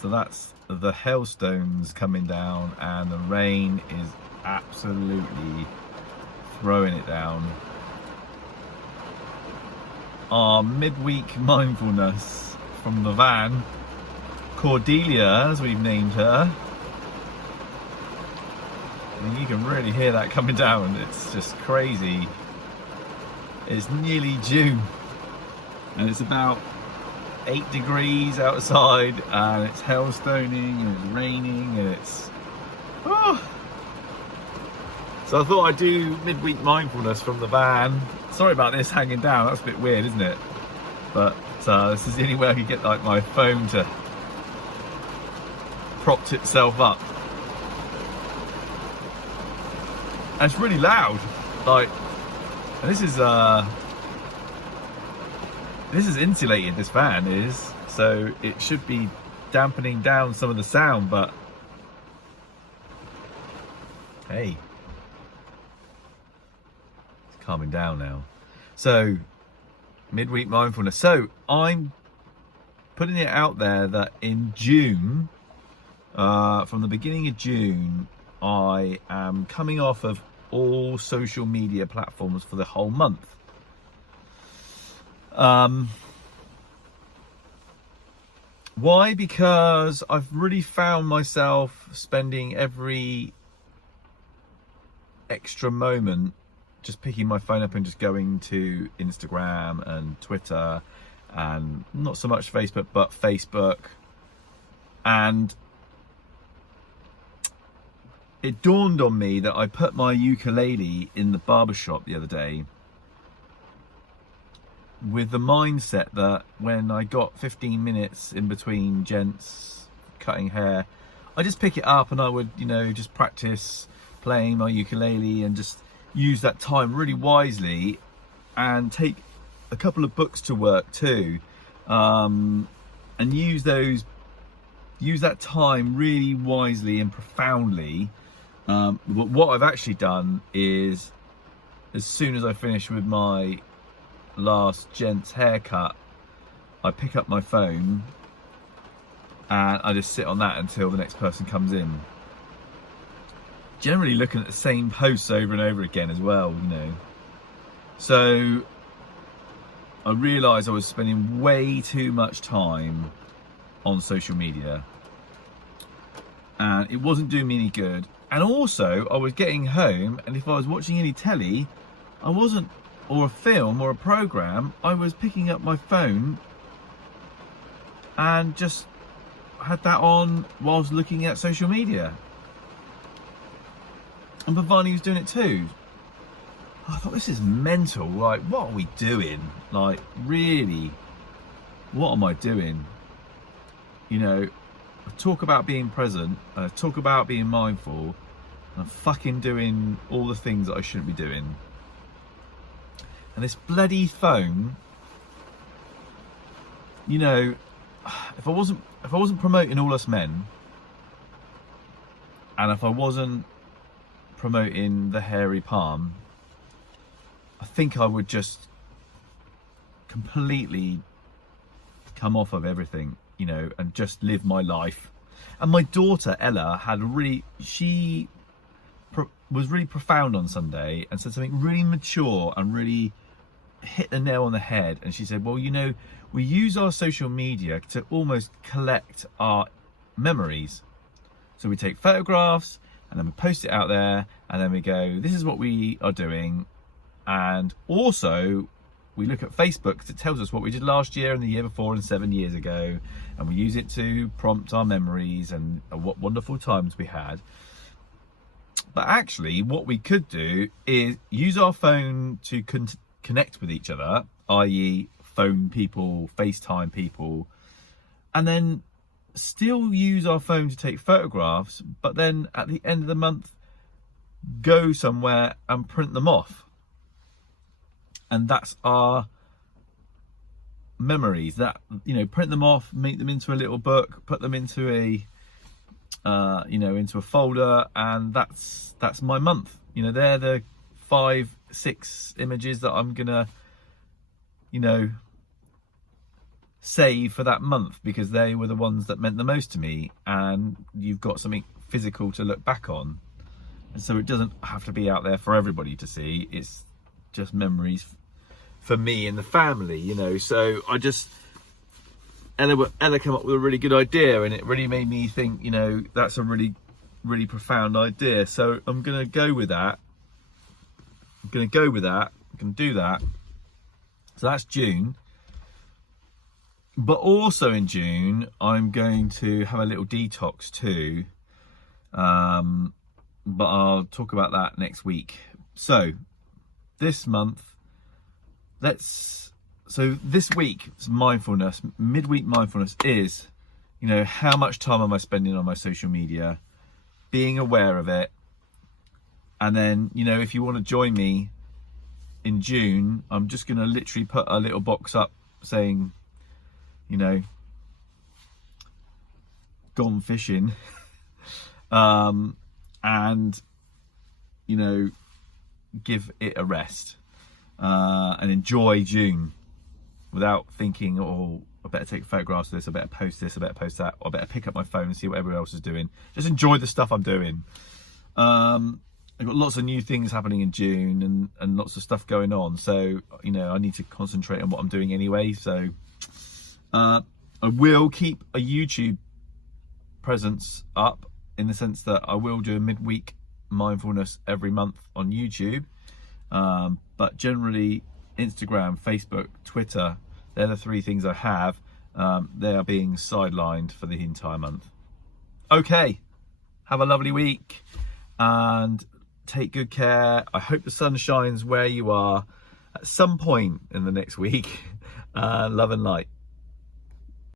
So that's the hailstones coming down, and the rain is absolutely throwing it down. Our midweek mindfulness from the van, Cordelia, as we've named her. I mean, you can really hear that coming down. It's just crazy. It's nearly June, and it's about 8 degrees outside, and it's hailstoning, and it's raining, and it's... Oh. So I thought I'd do midweek mindfulness from the van. Sorry about this hanging down, that's a bit weird, isn't it? But this is the only way I could get like my phone to prop itself up. And it's really loud. Like, and this is insulated, this van is, so it should be dampening down some of the sound, but hey, it's calming down now. So midweek mindfulness. So I'm putting it out there that in June, from the beginning of June, I am coming off of all social media platforms for the whole month. Why? Because I've really found myself spending every extra moment just picking my phone up and just going to Instagram and Twitter, and not so much Facebook, but Facebook. And it dawned on me that I put my ukulele in the barbershop the other day with the mindset that when I got 15 minutes in between gents cutting hair, I just pick it up and I would, you know, just practice playing my ukulele and just use that time really wisely, and take a couple of books to work too, and use that time really wisely and profoundly. But what I've actually done is, as soon as I finish with my last gent's haircut, I pick up my phone and I just sit on that until the next person comes in. Generally looking at the same posts over and over again as well, you know. So I realised I was spending way too much time on social media, and it wasn't doing me any good. And also I was getting home, and if I was watching any telly, or a film or a program, I was picking up my phone and just had that on whilst looking at social media. And Bhavani was doing it too. I thought, this is mental. Like, what are we doing? Like, really, what am I doing? You know, I talk about being present, I talk about being mindful, and I'm fucking doing all the things that I shouldn't be doing. And this bloody phone, you know, if I wasn't promoting All Us Men, and if I wasn't promoting the hairy palm, I think I would just completely come off of everything, you know, and just live my life. And my daughter Ella was really profound on Sunday and said something really mature and really hit the nail on the head. And she said, well, you know, we use our social media to almost collect our memories. So we take photographs and then we post it out there, and then we go, this is what we are doing. And also we look at Facebook because it tells us what we did last year and the year before and 7 years ago, and we use it to prompt our memories and what wonderful times we had. But actually what we could do is use our phone to connect with each other, i.e. phone people, FaceTime people, and then still use our phone to take photographs, but then at the end of the month go somewhere and print them off. And that's our memories, that, you know, print them off, make them into a little book, put them into a into a folder, and that's my month. You know, they're the 5-6 images that I'm gonna, you know, save for that month, because they were the ones that meant the most to me, and you've got something physical to look back on. And so it doesn't have to be out there for everybody to see. It's just memories for me and the family, you know. So Ella came up with a really good idea, and it really made me think, you know, that's a really, really profound idea. So I'm going to go with that. I'm going to do that. So that's June. But also in June, I'm going to have a little detox too. But I'll talk about that next week. So this month, this week, mindfulness, midweek mindfulness is, you know, how much time am I spending on my social media, being aware of it. And then, you know, if you want to join me in June, I'm just going to literally put a little box up saying, you know, gone fishing. And, you know, give it a rest, and enjoy June without thinking, oh, I better take photographs of this, I better post this, I better post that, or I better pick up my phone and see what everyone else is doing. Just enjoy the stuff I'm doing. I've got lots of new things happening in June, and lots of stuff going on. So, you know, I need to concentrate on what I'm doing anyway. So I will keep a YouTube presence up, in the sense that I will do a midweek mindfulness every month on YouTube. But generally, Instagram, Facebook, Twitter, they're the three things I have. They are being sidelined for the entire month. Okay, have a lovely week and take good care. I hope the sun shines where you are at some point in the next week. Love and light.